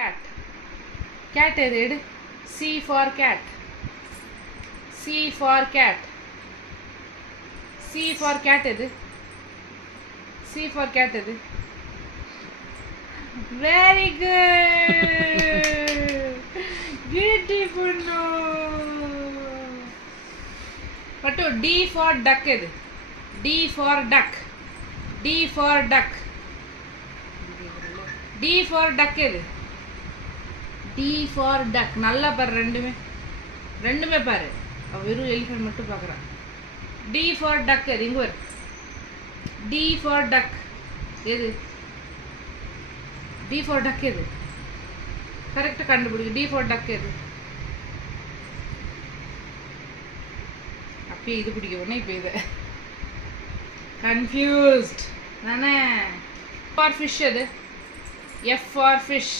cat. Cat எது எடு. C for cat. C for cat. C for cat எது. C for cat எது. Very good. Beautiful. பட்டு D for duck எது. D for duck. D for duck. D for duck எது. D for duck. நல்லா பாரு ரெண்டுமே பாரு. வெறும் எலிஃபண்ட் மட்டும் பார்க்குறான். D for duck எது இங்கே வரு. D for duck எது. D for duck எது. கரெக்டாக கண்டுபிடிக்கு. D for duck எது. அப்பயே இது பிடிக்க உடனே இப்போ இது கன்ஃபியூஸ்ட் நானே. ஃபார் ஃபிஷ் எது. F for fish.